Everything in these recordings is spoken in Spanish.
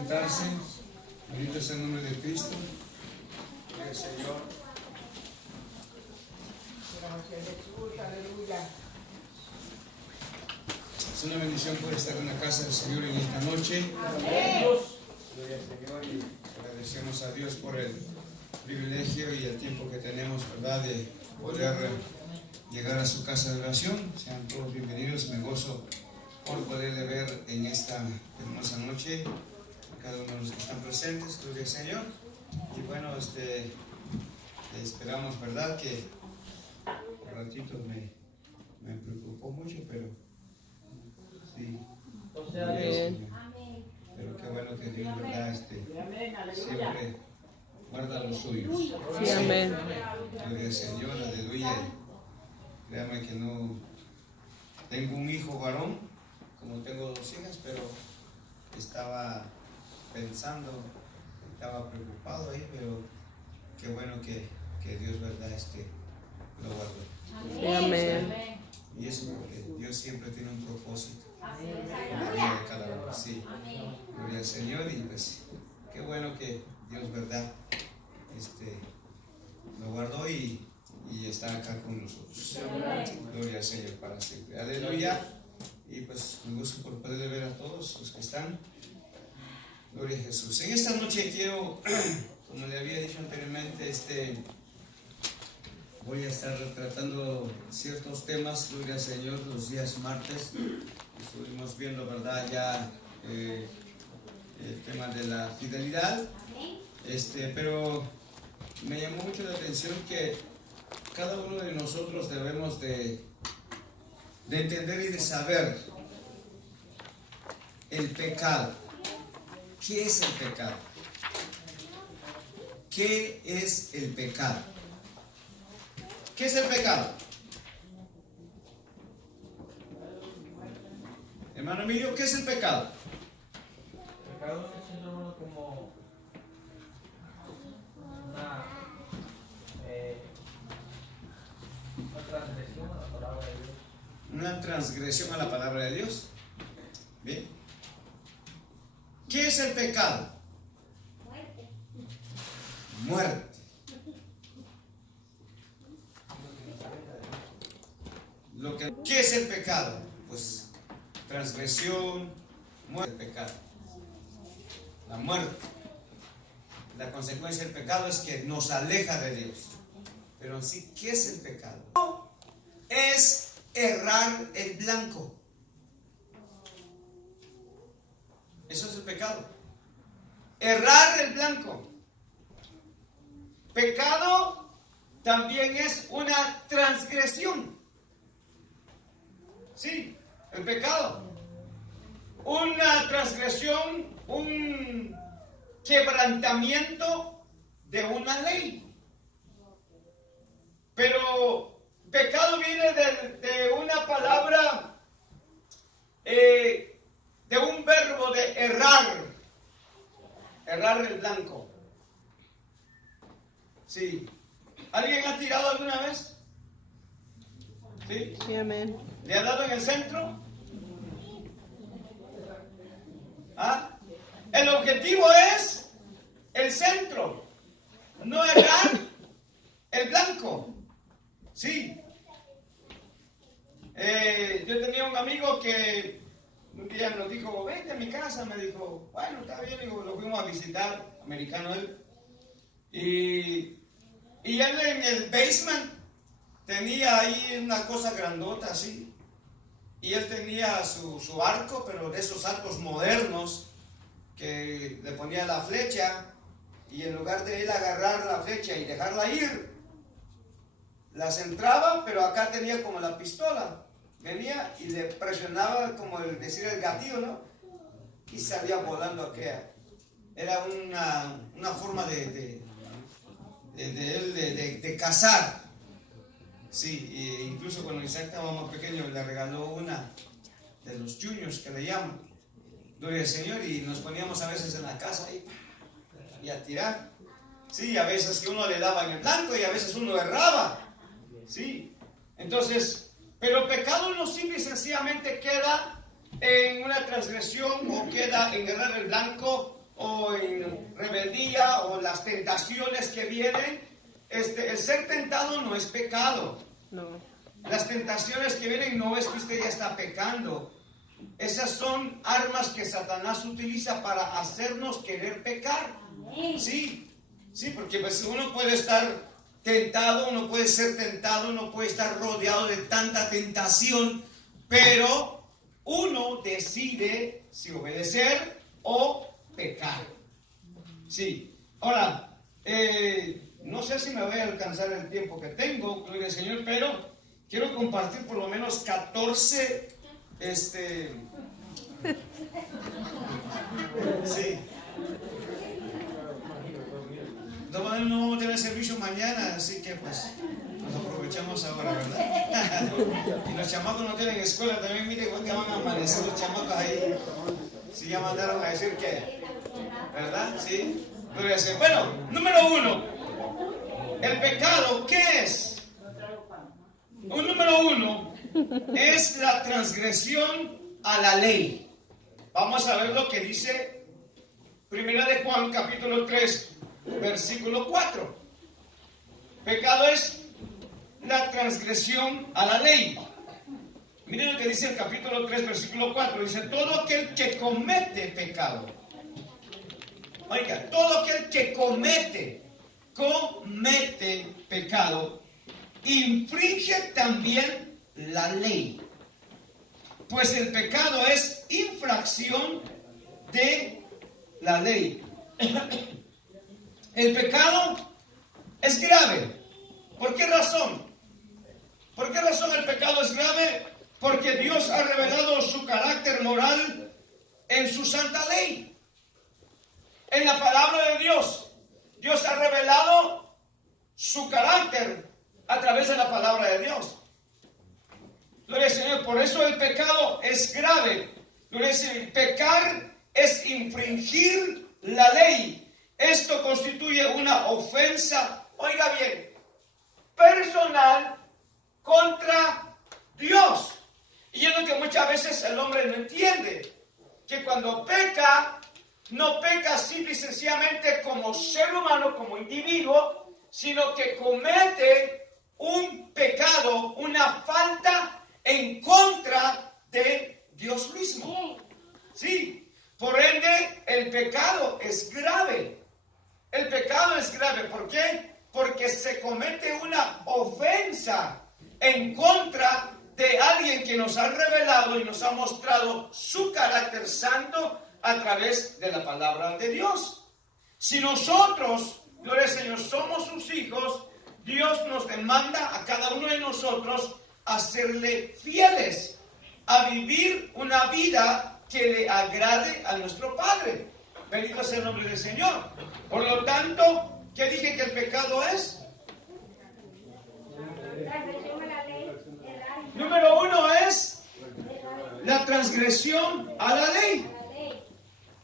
Sentarse. Bendito es el nombre de Cristo. El Señor. Gracias Jesús, aleluya. Es una bendición poder estar en la casa del Señor en esta noche. Amén. Gloria al Señor y agradecemos a Dios por el privilegio y el tiempo que tenemos, ¿verdad?, de poder llegar a su casa de oración. Sean todos bienvenidos. Me gozo por poderle ver en esta hermosa noche a cada uno de los que están presentes. Gloria al Señor. Y bueno, esperamos, ¿verdad?, que un ratito me preocupó mucho, pero sí. Pero qué bueno que Dios, ¿verdad?, siempre guarda los suyos. Sí, amén. Gloria al Señor, aleluya. Créame que no tengo un hijo varón, como tengo dos hijas, pero estaba pensando, estaba preocupado ahí, pero qué bueno que Dios, ¿verdad?, lo guardó. Sí, amén. Y eso porque Dios siempre tiene un propósito en la vida de cada uno. Sí. Gloria al Señor. Y pues qué bueno que Dios, ¿verdad?, lo guardó y está acá con nosotros. Gloria al Señor para siempre. Aleluya. Y pues me gusta por poder ver a todos los que están. Gloria a Jesús. En esta noche quiero, como le había dicho anteriormente, voy a estar tratando ciertos temas. Gloria al Señor. Los días martes estuvimos viendo, ¿verdad?, ya el tema de la fidelidad. Pero me llamó mucho la atención que cada uno de nosotros debemos de entender y de saber el pecado. ¿Qué es el pecado? ¿Qué es el pecado? ¿Qué es el pecado? Hermano Emilio, ¿qué es el pecado? El pecado es siendo como una transgresión a la palabra de Dios. Una transgresión a la palabra de Dios. Bien. ¿Qué es el pecado? Muerte. ¿Qué es el pecado? Pues transgresión, muerte, pecado. La muerte. La consecuencia del pecado es que nos aleja de Dios. Pero en sí, ¿qué es el pecado? Es errar el blanco. Eso es el pecado. Errar el blanco. Pecado también es una transgresión. Sí, el pecado. Una transgresión, un quebrantamiento de una ley. Pero pecado viene de una palabra, de un verbo de errar. Errar el blanco. Sí. ¿Alguien ha tirado alguna vez? ¿Sí? Sí, amén. ¿Le ha dado en el centro? ¿Ah? El objetivo es el centro, no errar el blanco. Sí. Yo tenía un amigo que un día nos dijo, vente a mi casa, me dijo, bueno, está bien, digo, lo fuimos a visitar, americano él. Y él en el basement tenía ahí una cosa grandota así. Y él tenía su arco, pero de esos arcos modernos, que le ponía la flecha, y en lugar de él agarrar la flecha y dejarla ir, la centraba, pero acá tenía como la pistola. Venía y le presionaba, como decir el gatillo, ¿no? Y salía volando aquella. Era una forma de él de cazar. Sí, e incluso cuando Isaac estaba más pequeño le regaló una de los juniors que le llaman. Gloria al Señor, y nos poníamos a veces en la casa ahí y a tirar. Sí, a veces que uno le daba en el blanco y a veces uno erraba. Sí, entonces, pero el pecado no simple y sencillamente queda en una transgresión o queda en errar el blanco o en rebeldía o las tentaciones que vienen, el ser tentado no es pecado. No. Las tentaciones que vienen no es que usted ya está pecando. Esas son armas que Satanás utiliza para hacernos querer pecar. Sí, sí, porque pues uno puede estar tentado, uno puede ser tentado, uno puede estar rodeado de tanta tentación, pero uno decide si obedecer o pecar. Sí, ahora, no sé si me voy a alcanzar el tiempo que tengo, gloria al Señor, pero quiero compartir por lo menos 14, sí. No vamos a tener servicio mañana, así que pues nos aprovechamos ahora, ¿verdad? Y los chamacos no tienen escuela también, miren igual que van a amanecer los chamacos ahí. Sí, ya mandaron a decir que, ¿verdad? Sí. Bueno, número 1. El pecado, ¿qué es? Un número 1 es la transgresión a la ley. Vamos a ver lo que dice Primera de Juan, capítulo 3, versículo 4. Pecado es la transgresión a la ley. Miren lo que dice el capítulo 3, versículo 4. Dice, todo aquel que comete pecado. Oiga, todo aquel que comete pecado, infringe también la ley. Pues el pecado es infracción de la ley. El pecado es grave. ¿Por qué razón? ¿Por qué razón el pecado es grave? Porque Dios ha revelado su carácter moral en su santa ley. En la palabra de Dios, Dios ha revelado su carácter a través de la palabra de Dios. Gloria al Señor, por eso el pecado es grave. Gloria al Señor, pecar es infringir la ley. Esto constituye una ofensa, oiga bien, personal contra Dios. Y es lo que muchas veces el hombre no entiende, que cuando peca, no peca simple y sencillamente como ser humano, como individuo, sino que comete un pecado, una falta en contra de Dios mismo. Sí, por ende, el pecado es grave. El pecado es grave, ¿por qué? Porque se comete una ofensa en contra de alguien que nos ha revelado y nos ha mostrado su carácter santo a través de la palabra de Dios. Si nosotros, gloria al Señor, somos sus hijos, Dios nos demanda a cada uno de nosotros a serle fieles, a vivir una vida que le agrade a nuestro Padre. Bendito sea el nombre del Señor. Por lo tanto, ¿qué dije que el pecado es? Número 1 es la transgresión a la ley.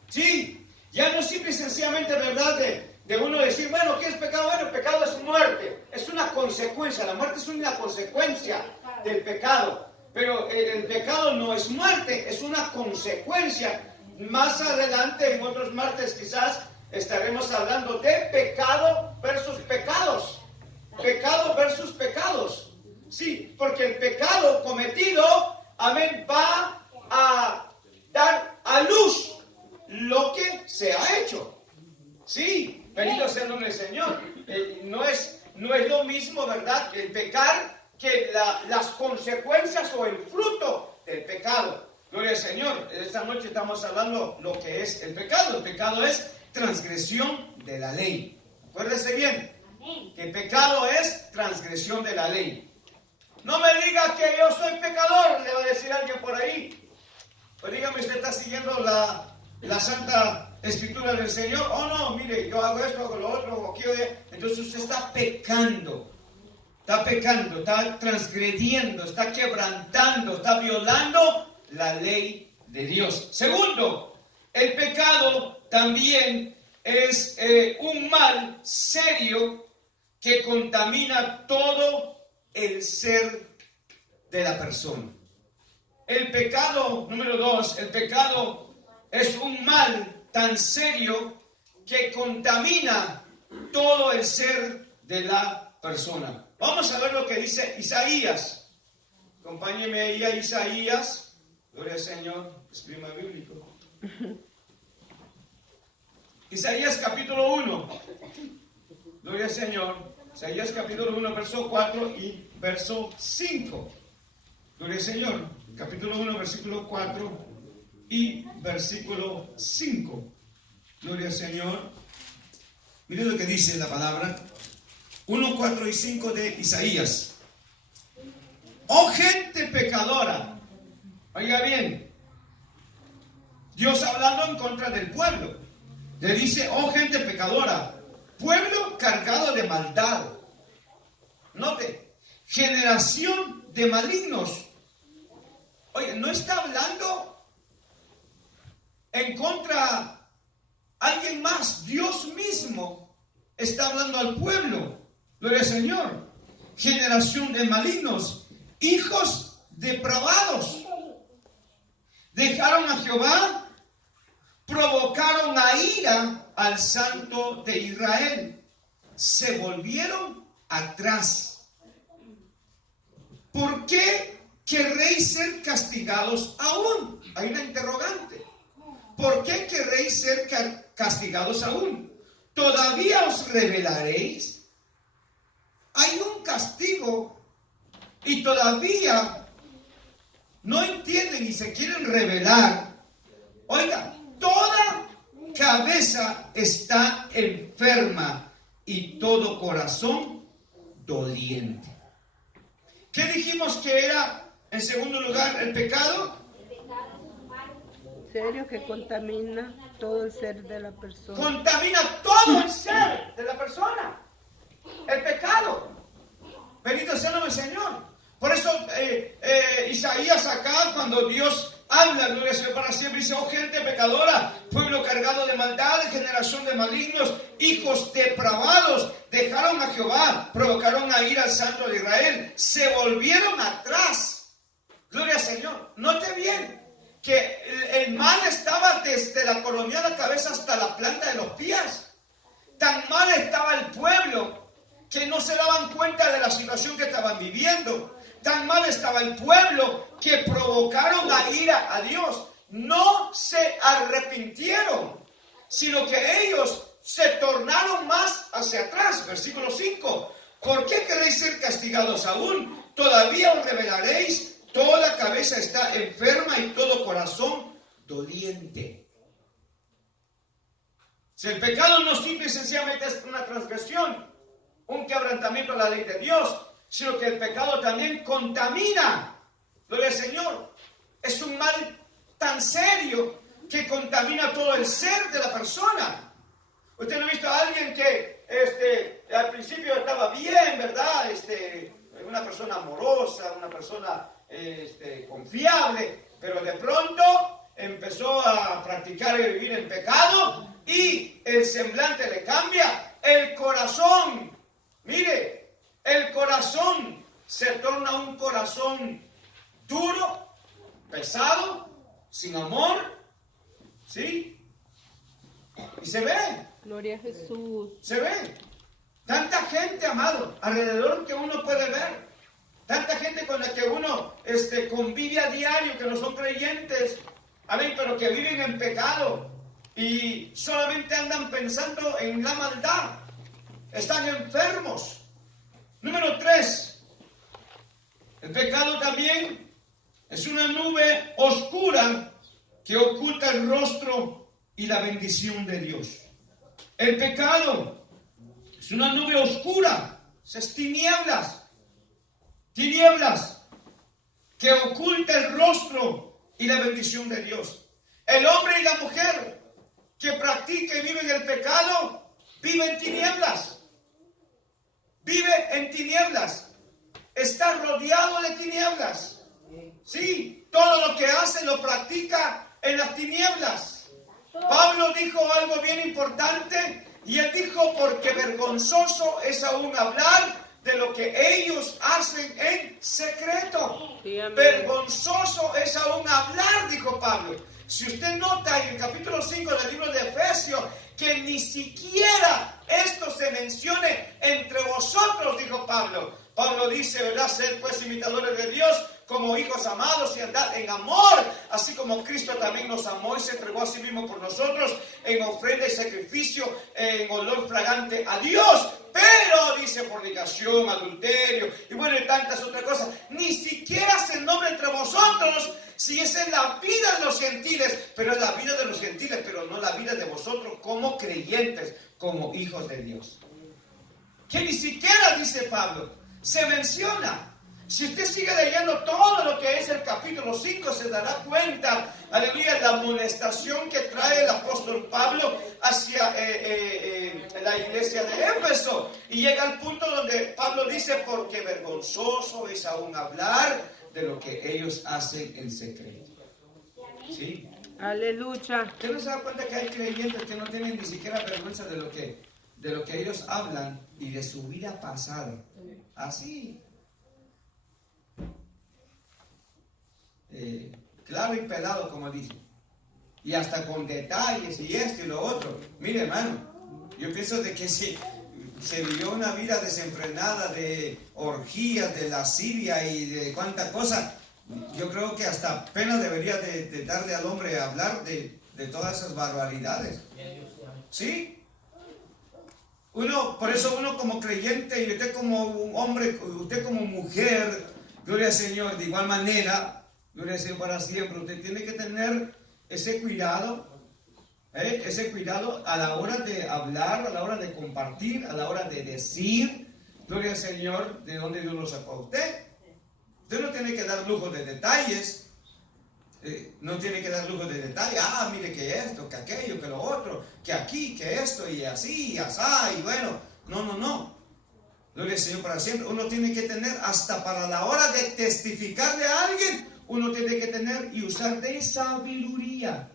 Sí, ya no simple y sencillamente, ¿verdad? De uno decir, bueno, ¿qué es pecado? Bueno, el pecado es muerte, es una consecuencia, la muerte es una consecuencia del pecado, pero el pecado no es muerte, es una consecuencia. Más adelante, en otros martes quizás, estaremos hablando de pecado versus pecados, pecado versus pecados. Sí, porque el pecado cometido, amén, va a dar a luz lo que se ha hecho. Sí, bendito sea el nombre del Señor. No es lo mismo, ¿verdad?, que el pecar, que las consecuencias o el fruto del pecado. Gloria al Señor. Esta noche estamos hablando lo que es el pecado. El pecado es transgresión de la ley. Acuérdese bien, que el pecado es transgresión de la ley. No me diga que yo soy pecador, le va a decir alguien por ahí. Pues dígame, ¿usted está siguiendo la Santa Escritura del Señor? Oh no, mire, yo hago esto, hago lo otro, aquí, entonces usted está pecando, está transgrediendo, está quebrantando, está violando la ley de Dios. Segundo, el pecado también es un mal serio que contamina todo el ser de la persona. El pecado, número 2, el pecado es un mal tan serio que contamina todo el ser de la persona. Vamos a ver lo que dice Isaías. Acompáñeme ahí a Isaías. Gloria al Señor, escriba bíblico. Isaías capítulo 1. Gloria al Señor. Isaías capítulo 1, verso 4 y verso 5. Gloria al Señor. Capítulo 1, versículo 4 y versículo 5. Gloria al Señor. Mire lo que dice la palabra. 1, 4 y 5 de Isaías. Oh gente pecadora. Oiga bien. Dios hablando en contra del pueblo. Le dice, oh gente pecadora. Pueblo cargado de maldad. Note. Generación de malignos. Oye, no está hablando en contra alguien más. Dios mismo está hablando al pueblo. Gloria al Señor. Generación de malignos, hijos depravados. Dejaron a Jehová, provocaron a ira al Santo de Israel. Se volvieron atrás. ¿Por qué querréis ser castigados aún? Hay una interrogante. ¿Por qué querréis ser castigados aún? ¿Todavía os rebelaréis? Hay un castigo y todavía no entienden y se quieren rebelar. Oiga, toda cabeza está enferma y todo corazón doliente. ¿Qué dijimos que era, en segundo lugar, el pecado? Serio que contamina todo el ser de la persona. Contamina todo el ser de la persona. El pecado. Bendito sea el nombre del Señor. Por eso Isaías acá, cuando Dios habla, gloria al Señor para siempre, dice, oh gente pecadora, pueblo cargado de maldad, generación de malignos, hijos depravados, dejaron a Jehová, provocaron a ira al Santo de Israel, se volvieron atrás. Gloria al Señor. Note bien que el mal estaba desde la coronilla de la cabeza hasta la planta de los pies. Tan mal estaba el pueblo que no se daban cuenta de la situación que estaban viviendo. Tan mal estaba el pueblo que provocaron la ira a Dios. No se arrepintieron, sino que ellos se tornaron más hacia atrás. Versículo 5. ¿Por qué queréis ser castigados aún? ¿Todavía os rebelaréis? Toda cabeza está enferma y todo corazón doliente. Si el pecado no simple y sencillamente es una transgresión, un quebrantamiento de la ley de Dios, sino que el pecado también contamina. Gloria al Señor. Es un mal tan serio que contamina todo el ser de la persona. Usted no ha visto a alguien que al principio estaba bien, ¿verdad? Una persona amorosa, una persona confiable, pero de pronto empezó a practicar y vivir en pecado y el semblante le cambia, el corazón, mire, el corazón se torna un corazón duro, pesado, sin amor, ¿sí? Y se ve. Gloria a Jesús. Se ve. Tanta gente, amado, alrededor que uno puede ver. Tanta gente con la que uno convive a diario, que no son creyentes, amén, pero que viven en pecado y solamente andan pensando en la maldad. Están enfermos. Número 3. El pecado también es una nube oscura que oculta el rostro y la bendición de Dios. El pecado es una nube oscura, es tinieblas. Tinieblas que oculta el rostro y la bendición de Dios. El hombre y la mujer que practica y vive en el pecado, vive en tinieblas. Vive en tinieblas. Está rodeado de tinieblas. Sí, todo lo que hace lo practica en las tinieblas. Pablo dijo algo bien importante y él dijo, porque vergonzoso es aún hablar de lo que ellos hacen en secreto. Sí, amén. Vergonzoso es aún hablar, dijo Pablo, Si usted nota en el capítulo 5 del libro de Efesios, que ni siquiera esto se mencione entre vosotros, dijo Pablo. Pablo dice, ¿verdad? Ser pues imitadores de Dios como hijos amados y andad en amor, así como Cristo también nos amó y se entregó a sí mismo por nosotros en ofrenda y sacrificio, en olor fragante a Dios. Pero dice fornicación, adulterio y bueno, y tantas otras cosas. Ni siquiera se nombra entre vosotros, si esa es la vida de los gentiles, pero es la vida de los gentiles, pero no la vida de vosotros como creyentes, como hijos de Dios. Que ni siquiera, dice Pablo, se menciona. Si usted sigue leyendo todo lo que es el capítulo 5, se dará cuenta, aleluya, la amonestación que trae el apóstol Pablo hacia la iglesia de Éfeso. Y llega al punto donde Pablo dice, porque vergonzoso es aún hablar de lo que ellos hacen en secreto. ¿Sí? Aleluya. ¿Usted no se da cuenta que hay creyentes que no tienen ni siquiera vergüenza de lo que ellos hablan y de su vida pasada? Así. Claro y pelado, como dice, y hasta con detalles y esto y lo otro. Mire, hermano, yo pienso de que si se vivió una vida desenfrenada de orgías, de lascivia y de cuánta cosa, yo creo que hasta pena debería de darle al hombre a hablar de todas esas barbaridades. ¿Sí? Por eso uno como creyente y usted como un hombre, usted como mujer, gloria al Señor, de igual manera, gloria al Señor para siempre, usted tiene que tener ese cuidado a la hora de hablar, a la hora de compartir, a la hora de decir, gloria al Señor, de dónde Dios lo sacó a usted. Usted no tiene que dar lujo de detalles, no tiene que dar lujo de detalles, mire que esto, que aquello, que lo otro, que aquí, que esto, y así, y asá, y bueno, no. Gloria al Señor para siempre. Uno tiene que tener, hasta para la hora de testificarle a alguien, uno tiene que tener y usar de sabiduría.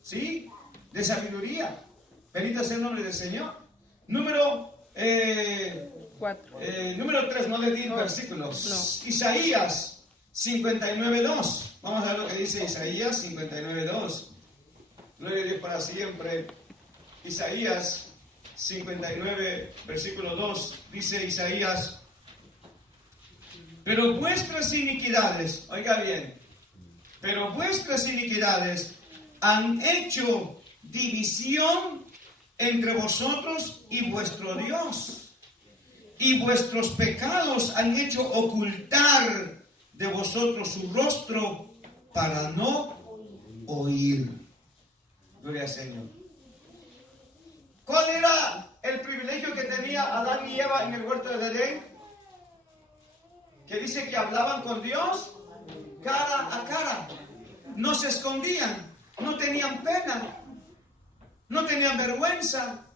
¿Sí? De sabiduría. Bendito sea el nombre del Señor. Número 3, no le di versículos. No. Isaías 59:2. Vamos a ver lo que dice Isaías 59:2. Gloria a Dios para siempre. Isaías 59, versículo 2. Dice Isaías: pero vuestras iniquidades, oiga bien, pero vuestras iniquidades han hecho división entre vosotros y vuestro Dios, y vuestros pecados han hecho ocultar de vosotros su rostro para no oír. Gloria al Señor. ¿Cuál era el privilegio que tenía Adán y Eva en el huerto de Edén? Que dice que hablaban con Dios cara a cara, no se escondían, no tenían pena, no tenían vergüenza.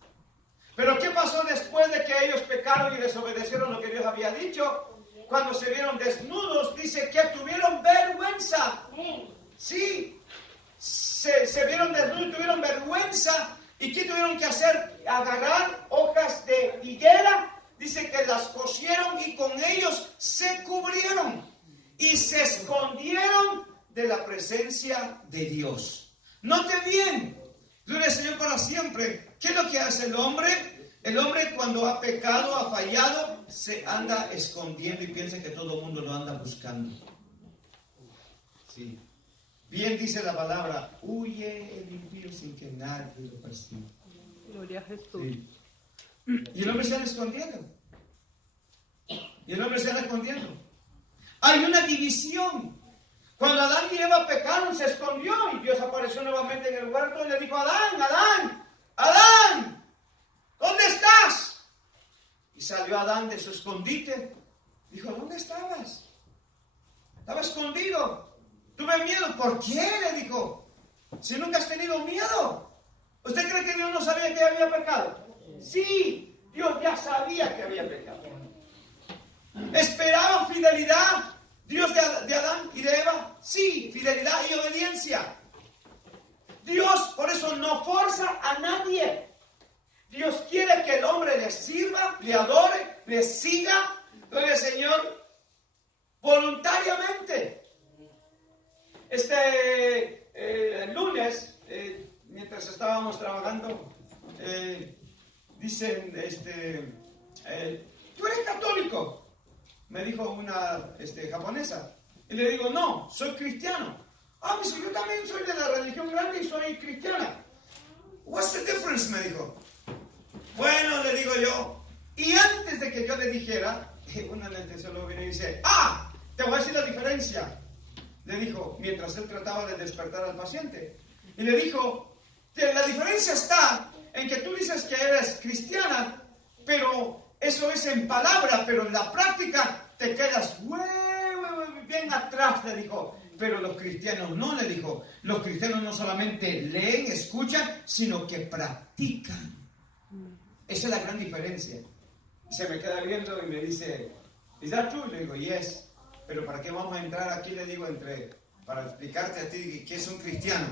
Pero ¿qué pasó después de que ellos pecaron y desobedecieron lo que Dios había dicho? Cuando se vieron desnudos, dice que tuvieron vergüenza. Sí, se vieron desnudos y tuvieron vergüenza. ¿Y qué tuvieron que hacer? Agarrar hojas de higuera. Dice que las cosieron y con ellos se cubrieron y se escondieron de la presencia de Dios. Note bien, gloria al Señor para siempre. ¿Qué es lo que hace el hombre? El hombre cuando ha pecado, ha fallado, se anda escondiendo y piensa que todo el mundo lo anda buscando. Sí. Bien dice la palabra, huye el impío sin que nadie lo persiga. Gloria a Jesús. Sí. Y el hombre se anda escondiendo. Hay una división. Cuando Adán y Eva pecaron, se escondió y Dios apareció nuevamente en el huerto y le dijo: Adán, ¿dónde estás? Y salió Adán de su escondite. Dijo: ¿dónde estabas? Estaba escondido. Tuve miedo. ¿Por qué? Le dijo. Si nunca has tenido miedo. ¿Usted cree que Dios no sabía que había pecado? Sí, Dios ya sabía que había pecado. ¿Esperaba fidelidad Dios de Adán y de Eva? Sí, fidelidad y obediencia. Dios por eso no forza a nadie. Dios quiere que el hombre le sirva, le adore, le siga, gloria al Señor, voluntariamente. el lunes, mientras estábamos trabajando, dicen, ¿tú eres católico? Me dijo una japonesa. Y le digo, no, soy cristiano. Ah, pues yo también soy de la religión grande y soy cristiana. What's the difference? Me dijo. Bueno, le digo yo. Y antes de que yo le dijera, un anestesiólogo viene y dice, te voy a decir la diferencia. Le dijo, mientras él trataba de despertar al paciente. Y le dijo, que la diferencia está en que tú dices que eres cristiana, pero eso es en palabra, pero en la práctica te quedas bien atrás, le dijo. Pero los cristianos no, le dijo. Los cristianos no solamente leen, escuchan, sino que practican. Esa es la gran diferencia. Se me queda viendo y me dice, ¿is that true? Le digo, yes. Pero ¿para qué vamos a entrar aquí? Le digo, para explicarte a ti qué es un cristiano.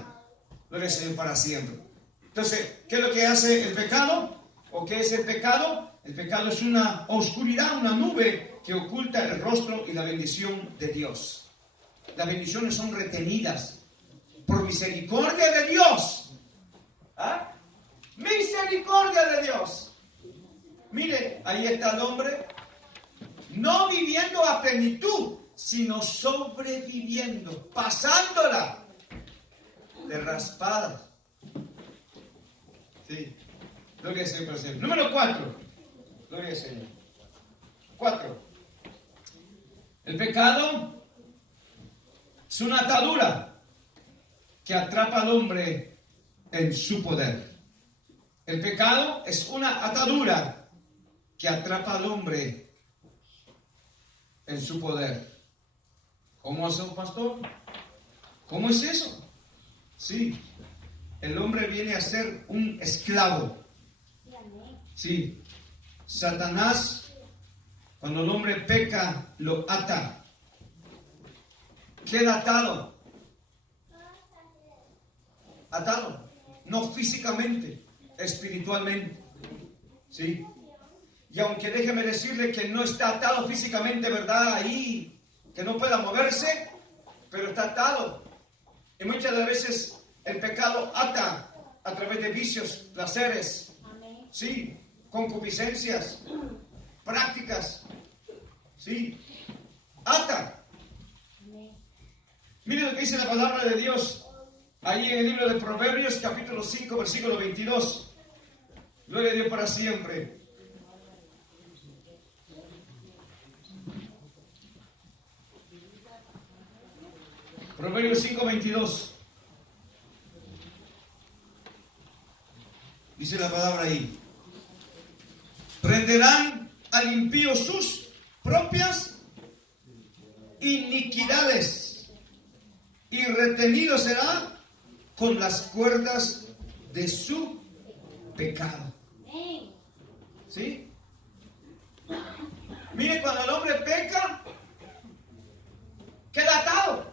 Gloria al Señor para siempre. Entonces, ¿qué es lo que hace el pecado? ¿O qué es el pecado? El pecado es una oscuridad, una nube que oculta el rostro y la bendición de Dios. Las bendiciones son retenidas por misericordia de Dios. ¿Ah? Misericordia de Dios. Mire, ahí está el hombre, no viviendo a plenitud, sino sobreviviendo, pasándola de raspadas. Sí, gloria al Señor, Señor. Número 4, gloria al Señor. 4. El pecado es una atadura que atrapa al hombre en su poder. El pecado es una atadura que atrapa al hombre en su poder. ¿Cómo hace un pastor? ¿Cómo es eso? Sí, el hombre viene a ser un esclavo. Sí, Satanás, cuando el hombre peca, lo ata. Queda atado. Atado, no físicamente, espiritualmente. Sí. Y aunque déjeme decirle que no está atado físicamente, ¿verdad? Ahí, que no pueda moverse, pero está atado. Y muchas de las veces el pecado ata a través de vicios, placeres, sí, concupiscencias, prácticas, sí, ata. Mire lo que dice la palabra de Dios ahí en el libro de Proverbios, capítulo 5, versículo 22. Gloria a Dios para siempre. Proverbios 5, 22. Dice la palabra ahí. Prenderán al impío sus propias iniquidades, y retenido será con las cuerdas de su pecado. ¿Sí? Mire, cuando el hombre peca, queda atado.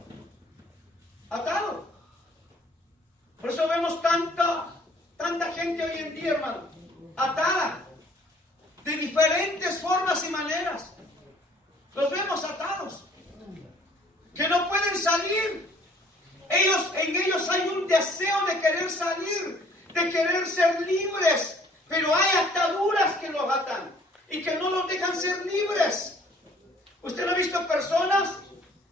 Atado. Por eso vemos tanta gente hoy en día, hermano, atada de diferentes formas y maneras. Los vemos atados, que no pueden salir. En ellos hay un deseo de querer salir, de querer ser libres, pero hay ataduras que los atan y que no los dejan ser libres. ¿Usted no ha visto personas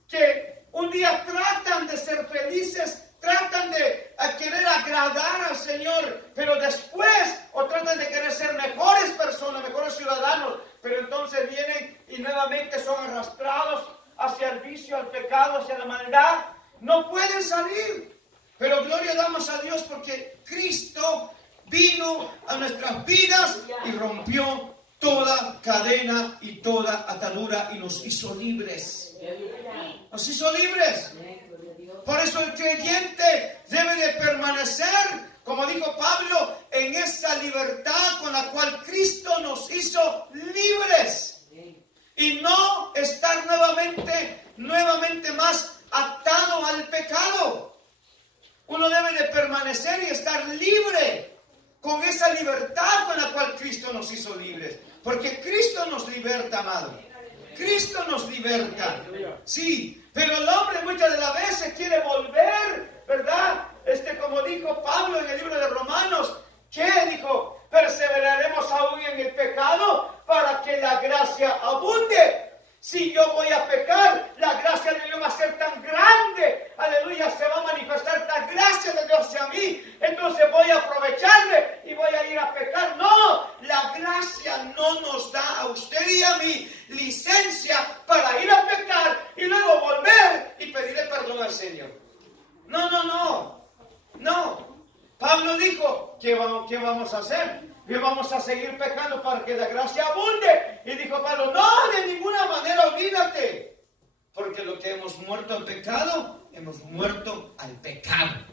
que un día tratan de ser felices, tratan de querer agradar al Señor, pero después, o tratan de querer ser mejores personas, mejores ciudadanos, pero entonces vienen y nuevamente son arrastrados hacia el vicio, al pecado, hacia la maldad? No pueden salir. Pero gloria damos a Dios porque Cristo vino a nuestras vidas y rompió toda cadena y toda atadura y nos hizo libres. Nos hizo libres. Por eso el creyente debe de permanecer, como dijo Pablo, en esa libertad con la cual Cristo nos hizo libres. Y no estar nuevamente más atado al pecado. Uno debe de permanecer y estar libre con esa libertad con la cual Cristo nos hizo libres. Porque Cristo nos liberta, amado. Cristo nos liberta. Sí, pero el hombre muchas de las veces quiere volver ¿verdad? Como dijo Pablo en el libro de Romanos, ¿qué dijo? Perseveraremos aún en el pecado para que la gracia abunde. Si yo voy a pecar, la gracia de Dios va a ser tan grande, aleluya, se va a manifestar la gracia de Dios hacia mí, entonces voy a aprovecharme y voy a ir a pecar. No, la gracia no nos da a usted y a mí licencia para ir a pecar y luego volver y pedirle perdón al Señor. No. Pablo dijo, ¿qué vamos a hacer? Que vamos a seguir pecando para que la gracia abunde. Y dijo Pablo, no, de ninguna manera olvídate. Porque lo que hemos muerto al pecado, hemos muerto al pecado.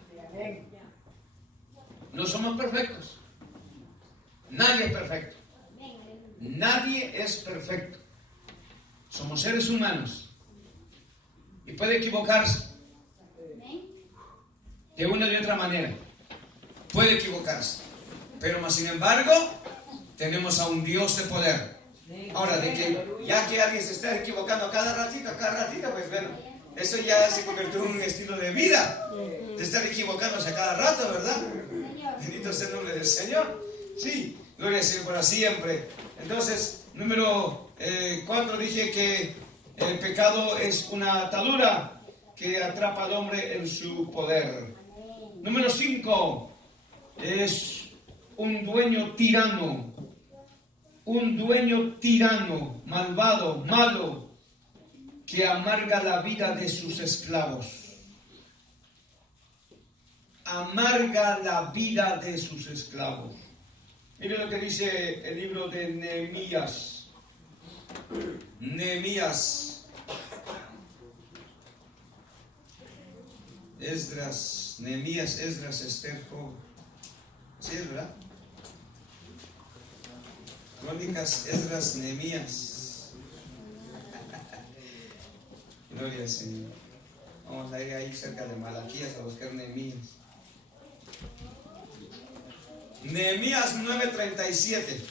No somos perfectos. Nadie es perfecto. Nadie es perfecto. Somos seres humanos. Y puede equivocarse. De una y de otra manera. Puede equivocarse. Pero más sin embargo, tenemos a un Dios de poder. Ahora, de que ya que alguien se está equivocando cada ratito, pues bueno, eso ya se convirtió en un estilo de vida. De estar equivocándose a cada rato, ¿verdad? Bendito sea el nombre del Señor. Sí, gloria al Señor para siempre. Entonces, número 4, dije que el pecado es una atadura que atrapa al hombre en su poder. Número 5, es un dueño tirano, malvado, malo, que amarga la vida de sus esclavos. Amarga la vida de sus esclavos. Mire lo que dice el libro de Nehemías. Esdras, Esther, Job. ¿Sí es verdad? Crónicas, Esdras, Nehemías. Gloria al Señor. Vamos a ir ahí cerca de Malaquías a buscar Nehemías. Nehemías 9:37.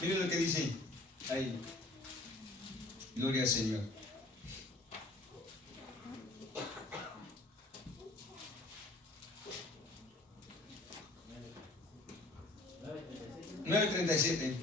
Miren lo que dice ahí. Gloria al Señor. $9.37.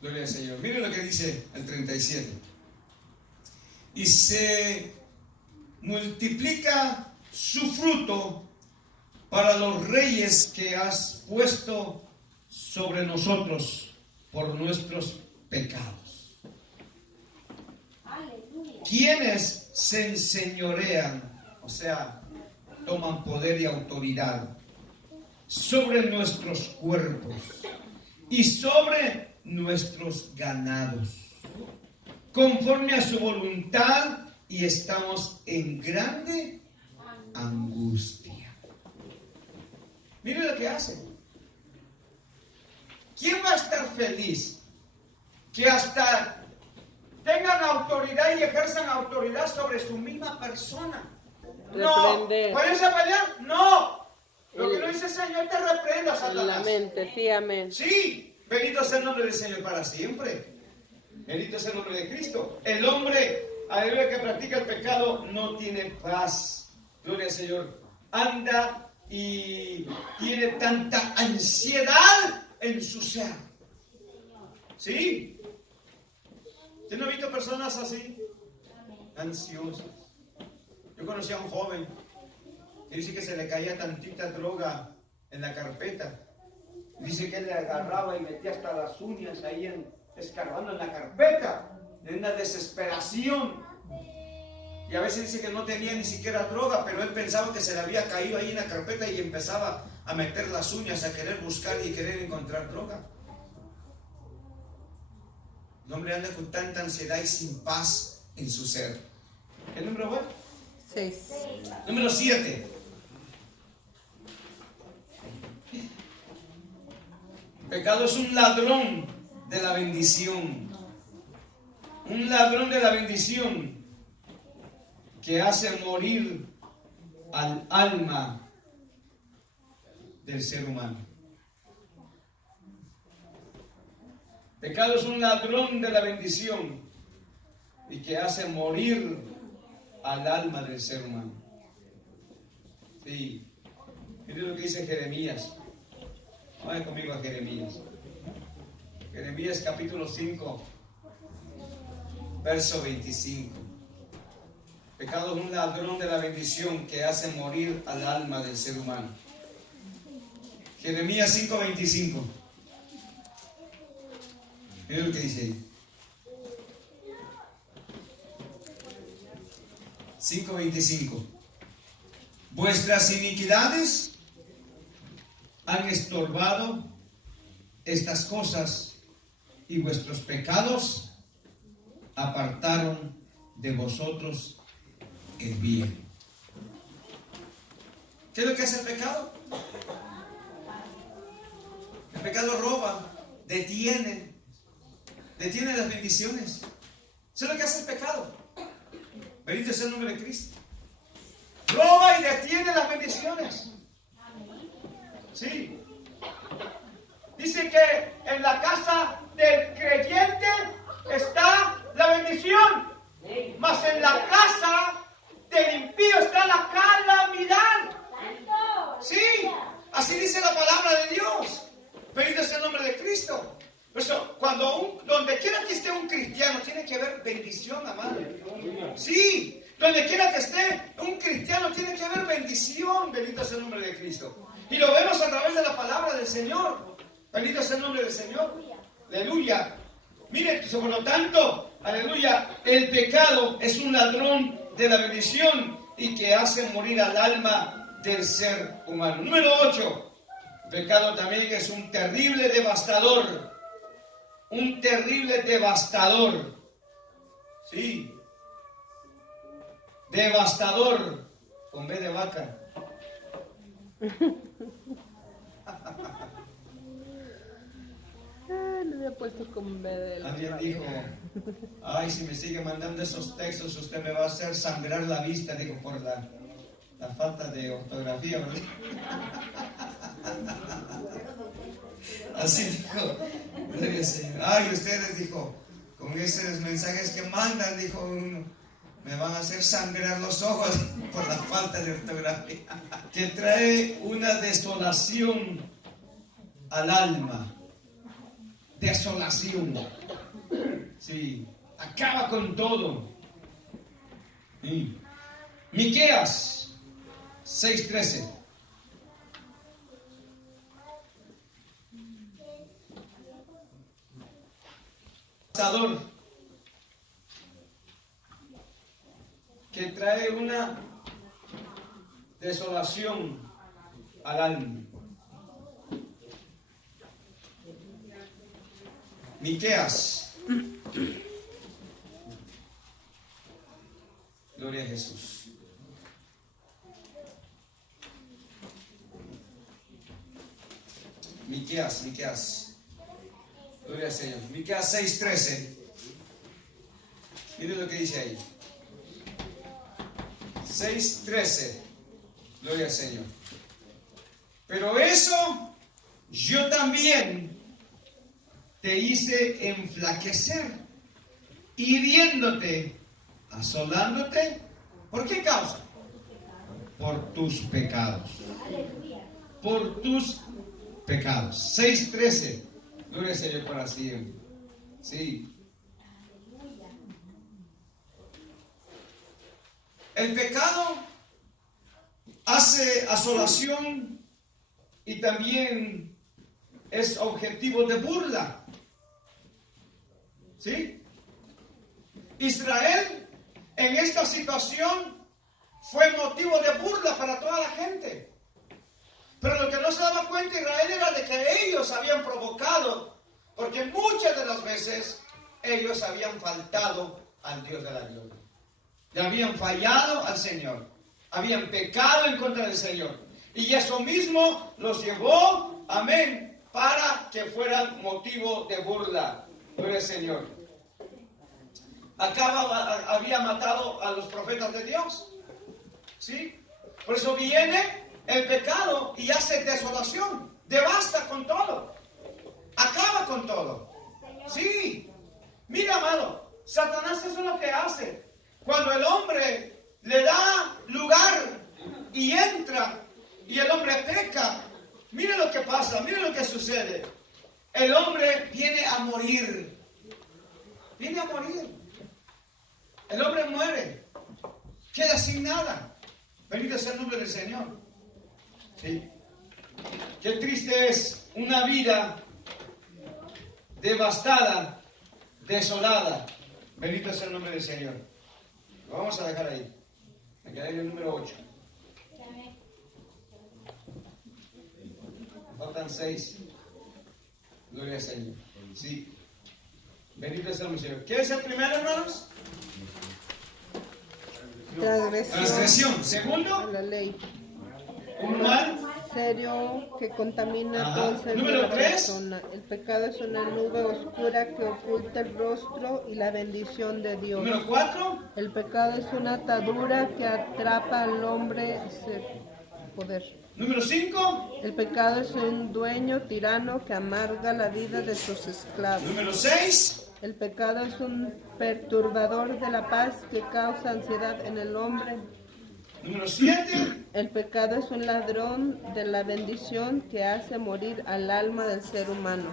Gloria al Señor. Miren lo que dice el 37. Y se multiplica su fruto para los reyes que has puesto sobre nosotros por nuestros pecados. Quienes se enseñorean, o sea, toman poder y autoridad sobre nuestros cuerpos y sobre nuestros ganados, conforme a su voluntad, y estamos en grande angustia. Mire lo que hace. ¿Quién va a estar feliz que hasta tengan autoridad y ejerzan autoridad sobre su misma persona? No. ¿Puedes pelear? No. Lo que no dice el Señor te reprenda, Satanás. La mente, sí, amén. Sí. Bendito sea el nombre del Señor para siempre. Bendito sea el nombre de Cristo. El hombre, aleluya, que practica el pecado no tiene paz. Gloria al Señor. Anda y tiene tanta ansiedad en su ser. ¿Sí? ¿Usted no ha visto personas así? Ansiosas. Yo conocí a un joven que dice que se le caía tantita droga en la carpeta. Dice que él le agarraba y metía hasta las uñas ahí escarbando en la carpeta, de una desesperación. Y a veces dice que no tenía ni siquiera droga, pero él pensaba que se le había caído ahí en la carpeta y empezaba a meter las uñas, a querer buscar y querer encontrar droga. El hombre anda con tanta ansiedad y sin paz en su ser. ¿Qué número fue? 6. Número 7. Pecado es un ladrón de la bendición. Un ladrón de la bendición que hace morir al alma del ser humano. Pecado es un ladrón de la bendición y que hace morir al alma del ser humano. Sí, miren lo que dice Jeremías. Vaya conmigo a Jeremías. Jeremías capítulo 5, verso 25. Pecado es un ladrón de la bendición que hace morir al alma del ser humano. Jeremías 5:25. Miren lo que dice ahí. 5:25. Vuestras iniquidades han estorbado estas cosas y vuestros pecados apartaron de vosotros el bien. ¿Qué es lo que hace el pecado? El pecado roba, detiene las bendiciones. Eso es lo que hace el pecado. Bendito sea el nombre de Cristo. Roba y detiene las bendiciones. Sí. Dice que en la casa del creyente está la bendición, mas en la casa del impío está la calamidad. Sí, así dice la palabra de Dios. Bendito sea el nombre de Cristo. Por eso, donde quiera que esté un cristiano, tiene que haber bendición, amado. Sí, donde quiera que esté un cristiano, tiene que haber bendición. Bendito sea el nombre de Cristo. Y lo vemos a través de la palabra del Señor. Bendito sea el nombre del Señor. Aleluya. Miren, por lo tanto, aleluya, el pecado es un ladrón de la bendición y que hace morir al alma del ser humano. Número 8. El pecado también es un terrible devastador. Un terrible devastador. Sí. Devastador. Con B de vaca. Le había puesto con B de Alguien dijo, ay, si me sigue mandando esos textos, usted me va a hacer sangrar la vista, digo, por la falta de ortografía, ¿verdad? Así dijo, gloria al Señor. Ay, ustedes, dijo, con esos mensajes que mandan, dijo, me van a hacer sangrar los ojos por la falta de ortografía. Que trae una desolación al alma. Desolación. Sí, acaba con todo. Sí. Miqueas 6:13. Que trae una desolación al alma. Miqueas. Gloria a Jesús. Miqueas. Gloria al Señor. Miqueas 6:13. Mire lo que dice ahí. 6:13. Gloria al Señor. Pero eso yo también te hice enflaquecer, hiriéndote, asolándote. ¿Por qué causa? Por tus pecados. Por tus pecados. 6:13. Gloria al Señor para siempre. Sí. El pecado hace asolación y también es objetivo de burla. ¿Sí? Israel en esta situación fue motivo de burla para toda la gente. Pero lo que no se daba cuenta Israel era de que ellos habían provocado, porque muchas de las veces ellos habían faltado al Dios de la gloria. Le habían fallado al Señor. Habían pecado en contra del Señor. Y eso mismo los llevó, amén, para que fueran motivo de burla. Gloria al Señor. Había matado a los profetas de Dios. ¿Sí? Por eso viene el pecado y hace desolación, devasta con todo, acaba con todo. Sí, mira, amado, Satanás eso es lo que hace. Cuando el hombre le da lugar y entra y el hombre peca, mire lo que pasa, mire lo que sucede. El hombre viene a morir. Viene a morir. El hombre muere. Queda sin nada. Bendito sea el nombre del Señor. Sí. Qué triste es una vida devastada, desolada. Bendito sea el nombre del Señor. Lo vamos a dejar ahí. Me quedé en el número 8. Faltan 6. Gloria al Señor. Sí. Bendito sea el Señor. ¿Qué es el primero, hermanos? Transgresión. Segundo, a la ley. un mal. Serio que contamina Ajá. todo el ser de Número la 3. persona. El pecado es una nube oscura que oculta el rostro y la bendición de Dios. Número 4. El pecado es una atadura que atrapa al hombre sin poder. Número 5. El pecado es un dueño tirano que amarga la vida de sus esclavos. Número 6. El pecado es un perturbador de la paz que causa ansiedad en el hombre. Número 7. El pecado es un ladrón de la bendición que hace morir al alma del ser humano.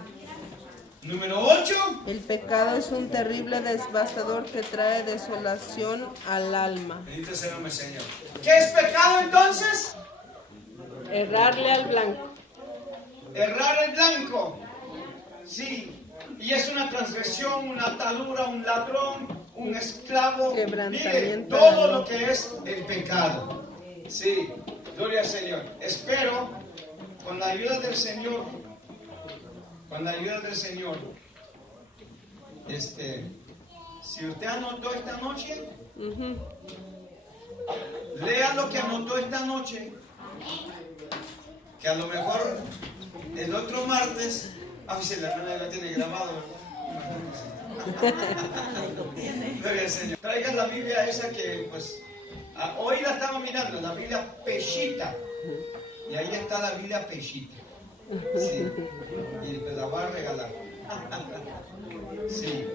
Número 8. El pecado es un terrible devastador que trae desolación al alma. Bendito sea el nombre del Señor. ¿Qué es pecado entonces? Errarle al blanco. Errar el blanco. Sí. Y es una transgresión, una atadura, un ladrón, un esclavo. Mire, Quebrantamiento todo de la lo que es el pecado. Sí. Gloria al Señor. Espero, con la ayuda del Señor, si usted anotó esta noche, lea lo que anotó esta noche, que a lo mejor el otro martes, si la hermana la tiene grabado, ¿verdad? Gloria al Señor. Traigan la Biblia esa que, pues, hoy la estamos mirando, la Biblia Peshita. Y ahí está la Biblia Peshita. Sí. Y te la voy a regalar. Sí.